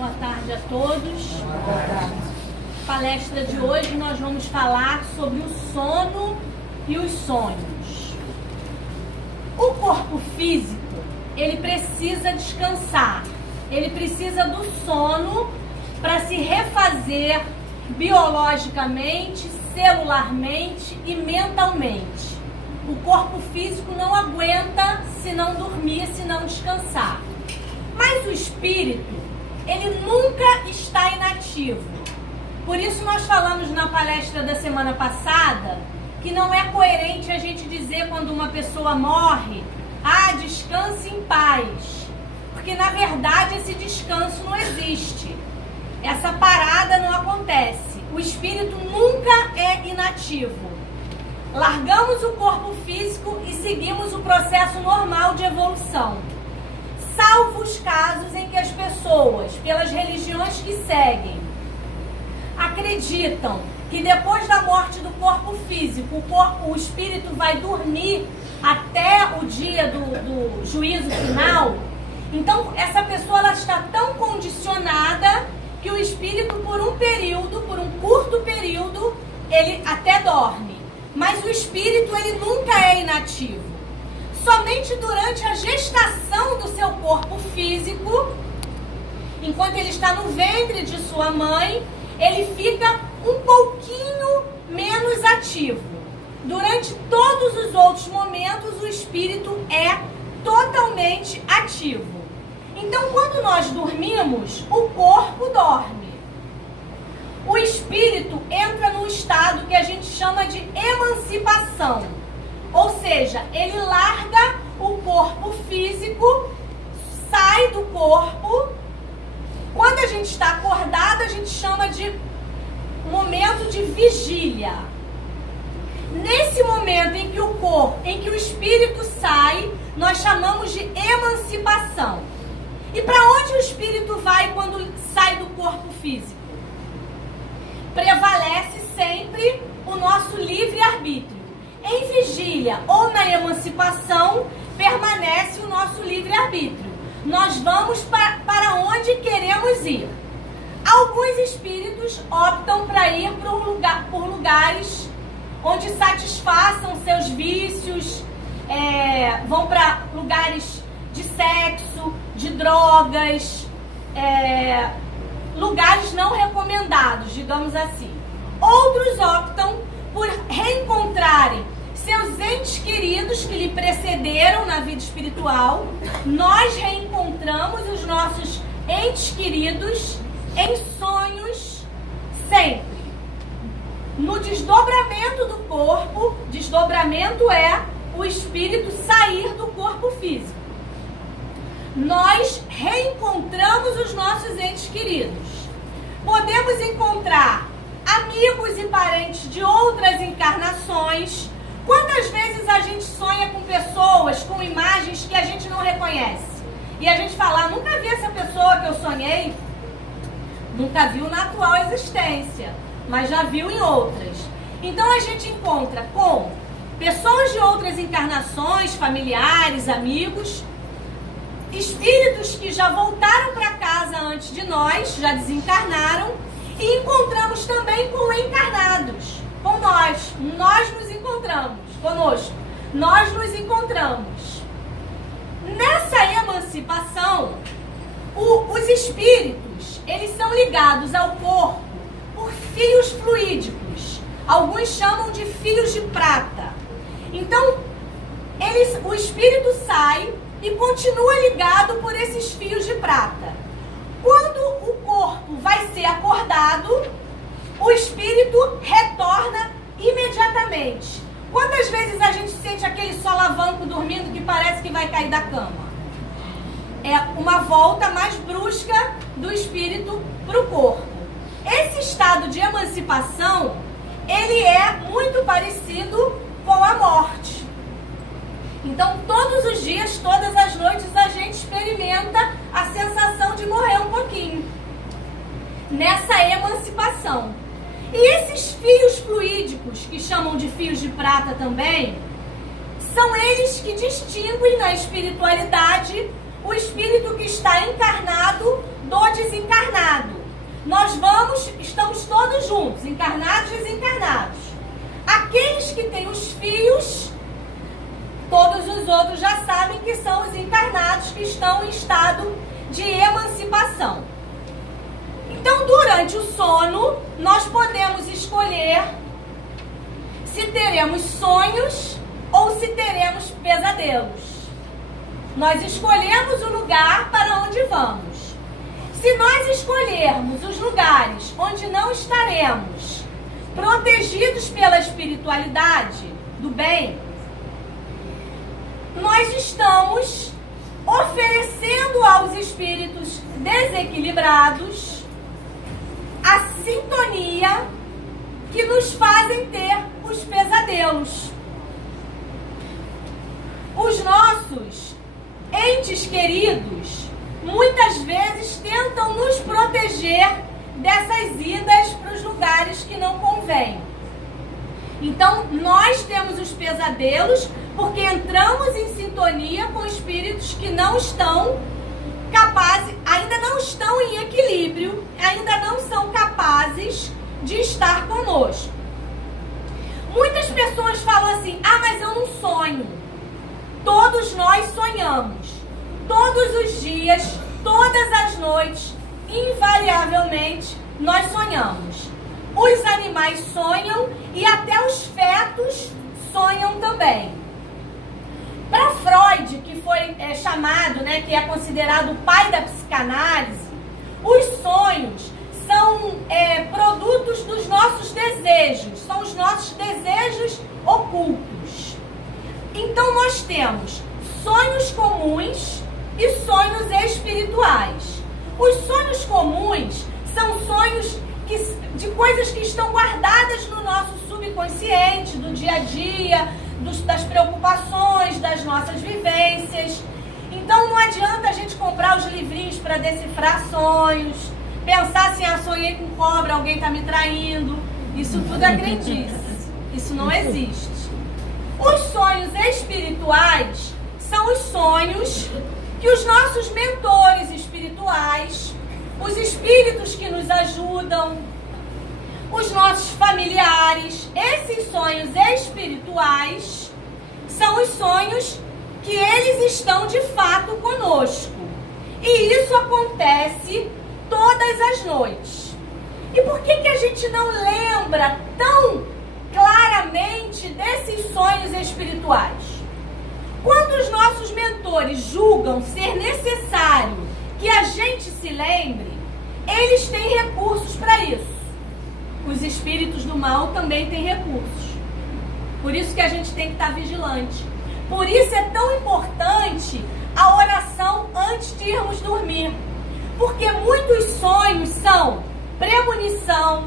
Boa tarde a todos. Boa tarde. Palestra de hoje nós vamos falar sobre o sono e os sonhos. O corpo físico, ele precisa descansar. Ele precisa do sono para se refazer biologicamente, celularmente e mentalmente. O corpo físico não aguenta se não dormir, se não descansar. Mas o espírito, ele nunca está inativo. Por isso nós falamos na palestra da semana passada que não é coerente a gente dizer quando uma pessoa morre, descanse em paz. Porque na verdade esse descanso não existe. Essa parada não acontece. O espírito nunca é inativo. Largamos o corpo físico e seguimos o processo normal de evolução. Salvo os casos em que as pessoas, pelas religiões que seguem, acreditam que depois da morte do corpo físico, o espírito vai dormir até o dia do juízo final. Então, essa pessoa ela está tão condicionada que o espírito, por um curto período, ele até dorme. Mas o espírito, ele nunca é inativo. Somente durante a gestação do seu corpo físico, enquanto ele está no ventre de sua mãe, ele fica um pouquinho menos ativo. Durante todos os outros momentos, o espírito é totalmente ativo. Então, quando nós dormimos, o corpo dorme. O espírito entra num estado que a gente chama de emancipação. Ou seja, ele larga o corpo físico, sai do corpo. Quando a gente está acordado, a gente chama de momento de vigília. Nesse momento em que o espírito sai, nós chamamos de emancipação. E para onde o espírito vai quando sai do corpo físico? Prevalece sempre o nosso livre-arbítrio. Em vigília ou na emancipação, permanece o nosso livre-arbítrio. Nós vamos para onde queremos ir. Alguns espíritos optam para ir por lugares onde satisfaçam seus vícios, vão para lugares de sexo, de drogas, lugares não recomendados, digamos assim. Outros optam por reencontrarem seus entes queridos que lhe precederam na vida espiritual. Nós reencontramos os nossos entes queridos em sonhos sempre. No desdobramento do corpo, desdobramento é o espírito sair do corpo físico. Nós reencontramos os nossos entes queridos. Podemos encontrar amigos e parentes de outras encarnações. Quantas vezes a gente sonha com pessoas, com imagens que a gente não reconhece? E a gente fala, nunca vi essa pessoa que eu sonhei. Nunca viu na atual existência, mas já viu em outras. Então a gente encontra com pessoas de outras encarnações, familiares, amigos, espíritos que já voltaram para casa antes de nós, já desencarnaram, e encontramos também com encarnados, com nós. Nós nos encontramos, conosco. Nós nos encontramos. Nessa emancipação, os espíritos, eles são ligados ao corpo por fios fluídicos. Alguns chamam de fios de prata. Então, o espírito sai e continua ligado por esses fios de prata. Quando o corpo vai ser acordado, o espírito retorna imediatamente. Quantas vezes a gente sente aquele solavanco dormindo que parece que vai cair da cama? É uma volta mais brusca do espírito para o corpo. Esse estado de emancipação, ele é muito parecido com a morte. Então, todos os dias, todas as noites, a gente experimenta a sensação de morrer um pouquinho. Nessa emancipação. E esses fios fluídicos, que chamam de fios de prata também, são eles que distinguem na espiritualidade o espírito que está encarnado do desencarnado. Estamos todos juntos, encarnados e desencarnados. Aqueles que têm os fios, todos os outros já sabem que são os encarnados que estão em estado de emancipação. Então, durante o sono, nós podemos escolher se teremos sonhos ou se teremos pesadelos. Nós escolhemos o lugar para onde vamos. Se nós escolhermos os lugares onde não estaremos protegidos pela espiritualidade do bem, nós estamos oferecendo aos espíritos desequilibrados a sintonia que nos fazem ter os pesadelos. Os nossos entes queridos muitas vezes tentam nos proteger dessas idas para os lugares que não convêm. Então, nós temos os pesadelos porque entramos em sintonia com espíritos que não estão capazes, ainda não estão em equilíbrio, ainda não são capazes de estar conosco. Muitas pessoas falam assim: ah, mas eu não sonho. Todos nós sonhamos. Todos os dias, todas as noites, invariavelmente, nós sonhamos. Os animais sonham e até os fetos sonham também. Para Freud, que foi chamado, que é considerado o pai da psicanálise, os sonhos são produtos dos nossos desejos, são os nossos desejos ocultos. Então nós temos sonhos comuns e sonhos espirituais. Os sonhos comuns são sonhos de coisas que estão guardadas no nosso subconsciente, do dia a dia, das preocupações, das nossas vivências. Então não adianta a gente comprar os livrinhos para decifrar sonhos, pensar assim: ah, sonhei com cobra, alguém está me traindo. Isso tudo é crendice, isso não existe. Os sonhos espirituais são os sonhos que os nossos mentores espirituais, os espíritos que nos ajudam, os nossos familiares, esses sonhos espirituais são os sonhos que eles estão de fato conosco. E isso acontece todas as noites. E por que a gente não lembra tão claramente desses sonhos espirituais? Quando os nossos mentores julgam ser necessário que a gente se lembre, eles têm recursos para isso. Os espíritos do mal também têm recursos. Por isso que a gente tem que estar vigilante. Por isso é tão importante a oração antes de irmos dormir. Porque muitos sonhos são premonição,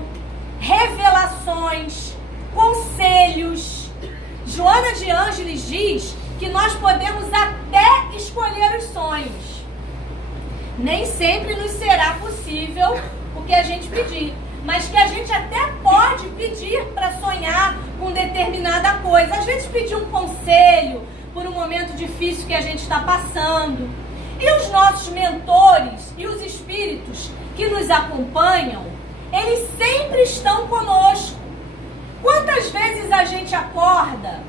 revelações, conselhos. Joana de Ângeles diz que nós podemos até escolher os sonhos. Nem sempre nos será possível o que a gente pedir, mas que a gente até pode pedir para sonhar com determinada coisa. Às vezes pedir um conselho por um momento difícil que a gente está passando. E os nossos mentores e os espíritos que nos acompanham, eles sempre estão conosco. Quantas vezes a gente acorda,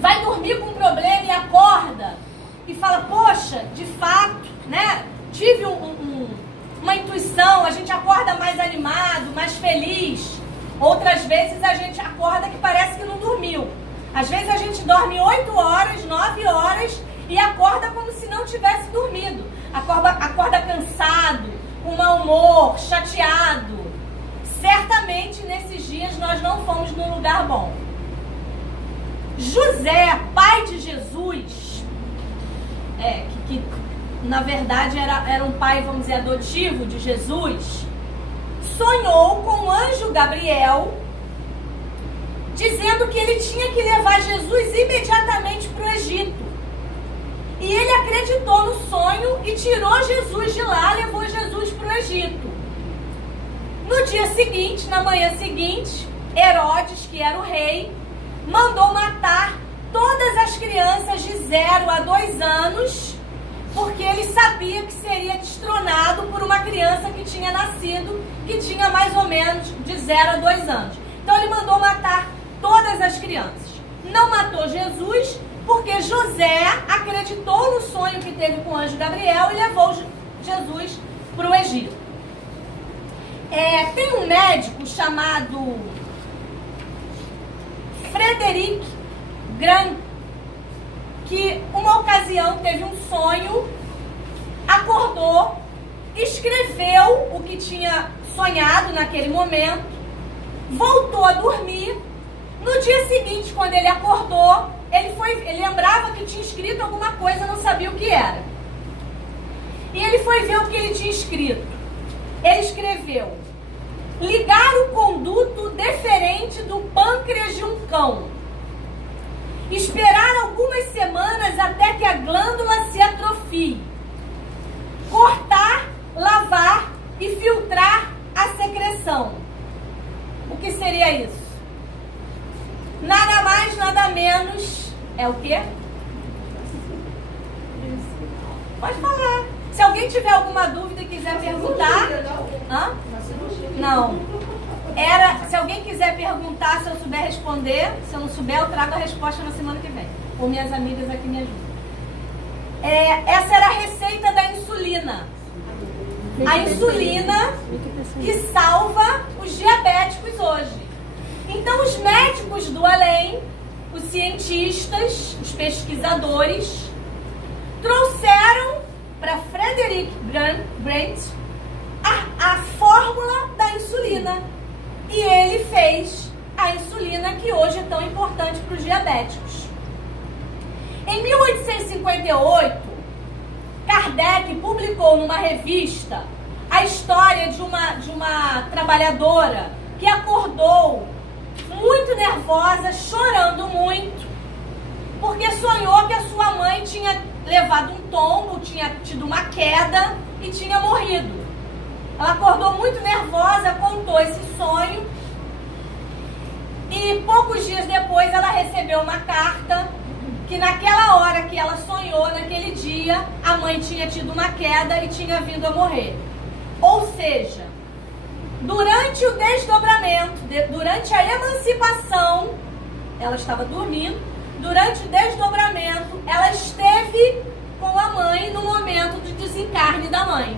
vai dormir com um problema e acorda e fala: poxa, de fato, tive uma intuição, a gente acorda mais animado, mais feliz. Outras vezes a gente acorda que parece que não dormiu. Às vezes a gente dorme 8 horas, 9 horas e acorda como se não tivesse dormido. Acorda cansado, com mau humor, chateado. Certamente nesses dias nós não fomos num lugar bom. José, pai de Jesus, que na verdade era um pai, vamos dizer, adotivo de Jesus, sonhou com o anjo Gabriel, dizendo que ele tinha que levar Jesus imediatamente para o Egito. E ele acreditou no sonho e tirou Jesus de lá, levou Jesus para o Egito. No dia seguinte, na manhã seguinte, Herodes, que era o rei, mandou matar todas as crianças de 0 a 2 anos, porque ele sabia sabia que seria destronado por uma criança que tinha nascido, que tinha mais ou menos de 0 a 2 anos. Então ele mandou matar todas as crianças. Não matou Jesus, porque José acreditou no sonho que teve com o anjo Gabriel e levou Jesus para o Egito. Tem um médico chamado Frederic Grant, que uma ocasião teve um sonho, acordou, escreveu o que tinha sonhado naquele momento, voltou a dormir. No dia seguinte, quando ele acordou, ele lembrava que tinha escrito alguma coisa, não sabia o que era. E ele foi ver o que ele tinha escrito. Ele escreveu: ligar o conduto deferente do pâncreas de um cão. Esperar algumas semanas até que a glândula se atrofie. Cortar, lavar e filtrar a secreção. O que seria isso? Nada mais, nada menos. É o quê? Pode falar. Se alguém tiver alguma dúvida e quiser perguntar. Hã? Não. Se alguém quiser perguntar, se eu souber responder. Se eu não souber, eu trago a resposta na semana que vem. Ou minhas amigas aqui me ajudam. Essa era a receita da insulina. A insulina que salva os diabéticos hoje. Então, os médicos do além, os cientistas, os pesquisadores, trouxeram para Frederic Grant a fórmula da insulina. E ele fez a insulina que hoje é tão importante para os diabéticos. Em 1858, Kardec publicou numa revista a história de uma trabalhadora que acordou muito nervosa, chorando muito, porque sonhou que a sua mãe tinha levado um tombo, tinha tido uma queda e tinha morrido. Ela acordou muito nervosa, contou esse sonho e poucos dias depois ela recebeu uma carta que naquela hora que ela sonhou, naquele dia, a mãe tinha tido uma queda e tinha vindo a morrer. Ou seja, durante o desdobramento, durante a emancipação, ela estava dormindo, durante o desdobramento, ela esteve com a mãe no momento de desencarne da mãe.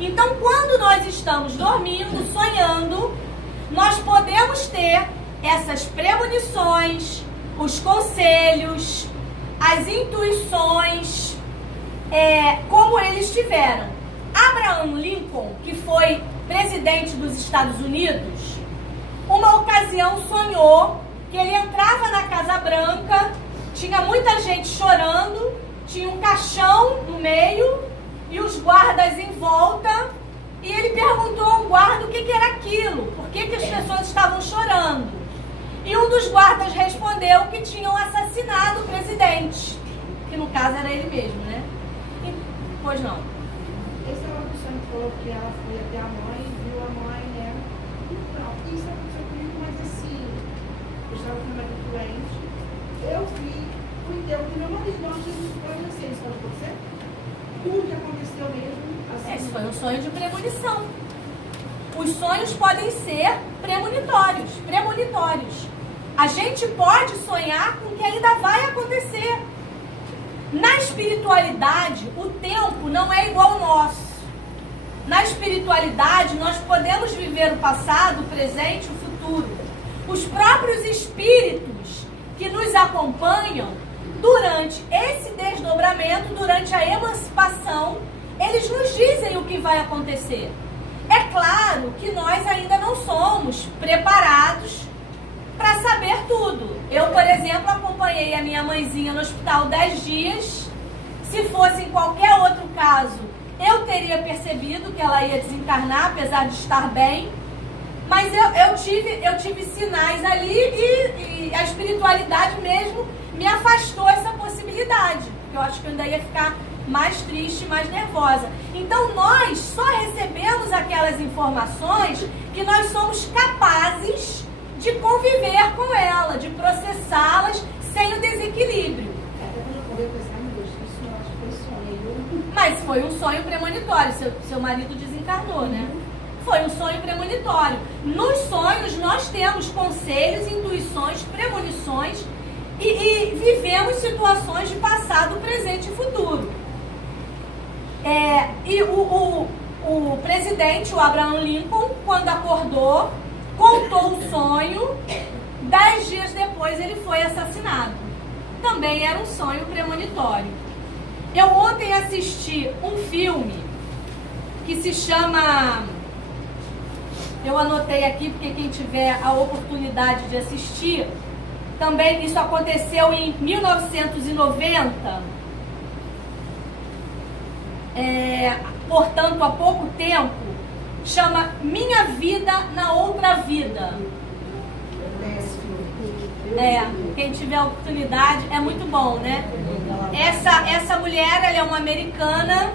Então, quando nós estamos dormindo, sonhando, nós podemos ter essas premonições, os conselhos, as intuições, como eles tiveram. Abraham Lincoln, que foi presidente dos Estados Unidos, uma ocasião sonhou que ele entrava na Casa Branca, tinha muita gente chorando, tinha um caixão no meio e os guardas em volta, e ele perguntou ao guarda o que era aquilo, por que as pessoas estavam chorando. E um dos guardas respondeu que tinham assassinado o presidente, que no caso era ele mesmo, né? Pois não. Essa é uma pessoa que falou que ela foi até a mãe, viu a mãe, né? Então, isso aconteceu comigo, mas assim, eu estava com uma doente, eu vi o enterro do meu marido, então Jesus foi assim, isso pode acontecer? Tudo que aconteceu mesmo, assim. Esse foi um sonho de premonição. Os sonhos podem ser premonitórios. A gente pode sonhar com o que ainda vai acontecer. Na espiritualidade, o tempo não é igual ao nosso. Na espiritualidade, nós podemos viver o passado, o presente, o futuro. Os próprios espíritos que nos acompanham durante esse desdobramento, durante a emancipação, eles nos dizem o que vai acontecer. É claro que nós ainda não somos preparados para saber tudo. Eu, por exemplo, acompanhei a minha mãezinha no hospital 10 dias. Se fosse em qualquer outro caso, eu teria percebido que ela ia desencarnar, apesar de estar bem. Mas eu tive sinais ali e a espiritualidade mesmo me afastou essa possibilidade. Porque eu acho que eu ainda ia ficar mais triste, mais nervosa. Então nós só recebemos aquelas informações que nós somos capazes de conviver com ela, de processá-las sem o desequilíbrio. Até quando eu falei, eu pensei, meu Deus, isso eu acho que foi sonho. Mas foi um sonho premonitório. Seu marido desencarnou, né? Foi um sonho premonitório. Nos sonhos nós temos conselhos, intuições, premonições e vivemos situações de passado, presente e futuro. E o presidente, o Abraham Lincoln, quando acordou, contou o sonho, 10 dias depois ele foi assassinado. Também era um sonho premonitório. Eu ontem assisti um filme que se chama... Eu anotei aqui porque quem tiver a oportunidade de assistir, também isso aconteceu em 1990, portanto há pouco tempo, chama Minha Vida na Outra Vida. Quem tiver a oportunidade, é muito bom, né? Essa mulher, ela é uma americana,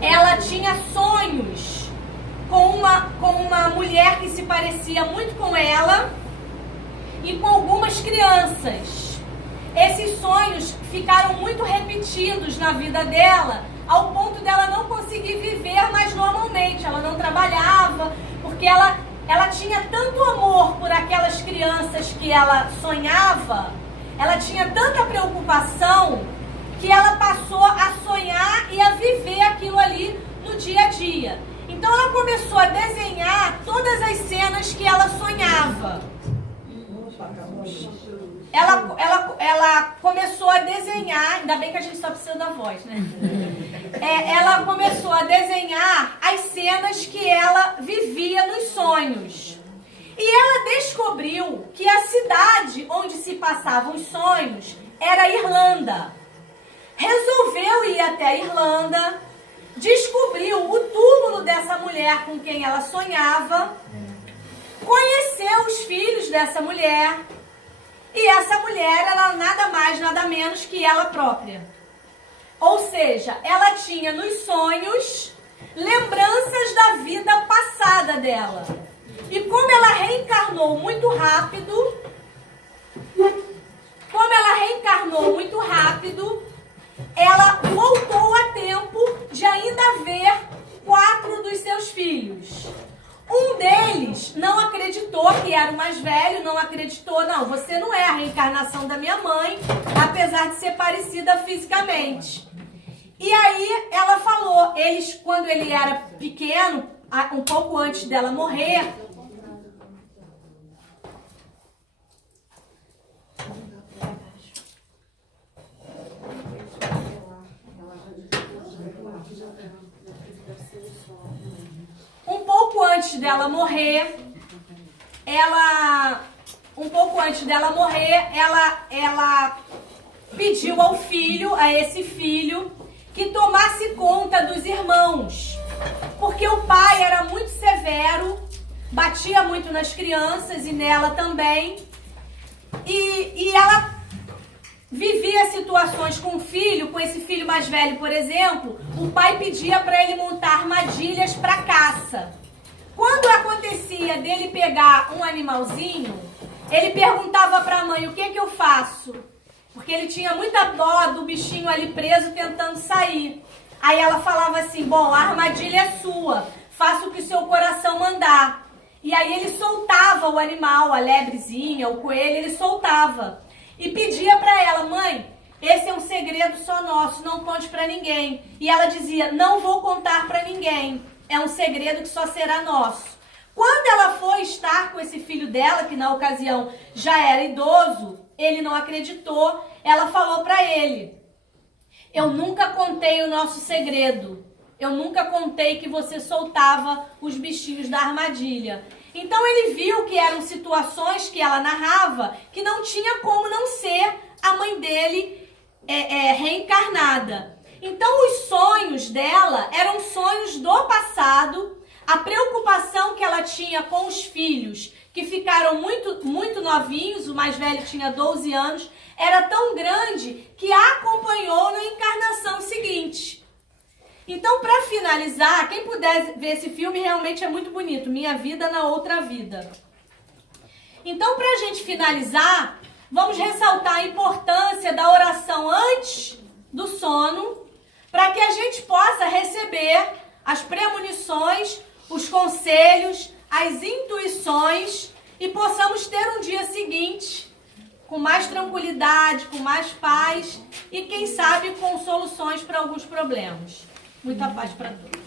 ela tinha sonhos com uma mulher que se parecia muito com ela e com algumas crianças. Esses sonhos ficaram muito repetidos na vida dela, ao ponto dela não conseguir viver mais normalmente. Ela não trabalhava, porque ela tinha tanto amor por aquelas crianças que ela sonhava, ela tinha tanta preocupação, que ela passou a sonhar e a viver aquilo ali no dia a dia. Então ela começou a desenhar todas as cenas que ela sonhava. Ela começou a desenhar, ainda bem que a gente só precisa da voz, né? Ela começou a desenhar as cenas que ela vivia nos sonhos. E ela descobriu que a cidade onde se passavam os sonhos era a Irlanda. Resolveu ir até a Irlanda, descobriu o túmulo dessa mulher com quem ela sonhava, conheceu os filhos dessa mulher, e essa mulher era nada mais, nada menos que ela própria. Ou seja, ela tinha nos sonhos lembranças da vida passada dela. E como ela reencarnou muito rápido, ela voltou a tempo de ainda ver 4 dos seus filhos. Um deles não acreditou, que era o mais velho, não acreditou, não, você não é a reencarnação da minha mãe, apesar de ser parecida fisicamente. E aí ela falou, quando ele era pequeno, um pouco antes dela morrer, ela pediu ao filho, a esse filho, que tomasse conta dos irmãos, porque o pai era muito severo, batia muito nas crianças e nela também, e ela vivia situações com o filho, com esse filho mais velho, por exemplo, o pai pedia para ele montar armadilhas para caça. Quando acontecia dele pegar um animalzinho, ele perguntava para a mãe, o que é que eu faço? Porque ele tinha muita dó do bichinho ali preso tentando sair. Aí ela falava assim, bom, a armadilha é sua, faça o que o seu coração mandar. E aí ele soltava o animal, a lebrezinha, o coelho, ele soltava. E pedia para ela, mãe, esse é um segredo só nosso, não conte para ninguém. E ela dizia, não vou contar para ninguém, é um segredo que só será nosso. Quando ela foi estar com esse filho dela, que na ocasião já era idoso, ele não acreditou, ela falou para ele, eu nunca contei o nosso segredo, eu nunca contei que você soltava os bichinhos da armadilha. Então ele viu que eram situações que ela narrava que não tinha como não ser a mãe dele reencarnada. Então os sonhos dela eram sonhos do passado, a preocupação que ela tinha com os filhos, que ficaram muito, muito novinhos, o mais velho tinha 12 anos, era tão grande que a acompanhou na encarnação seguinte. Então, para finalizar, quem puder ver esse filme, realmente é muito bonito, Minha Vida na Outra Vida. Então, para a gente finalizar, vamos ressaltar a importância da oração antes do sono, para para que a gente possa receber as premonições, os conselhos, as intuições e possamos ter um dia seguinte com mais tranquilidade, com mais paz e, quem sabe, com soluções para alguns problemas. Muita paz para todos.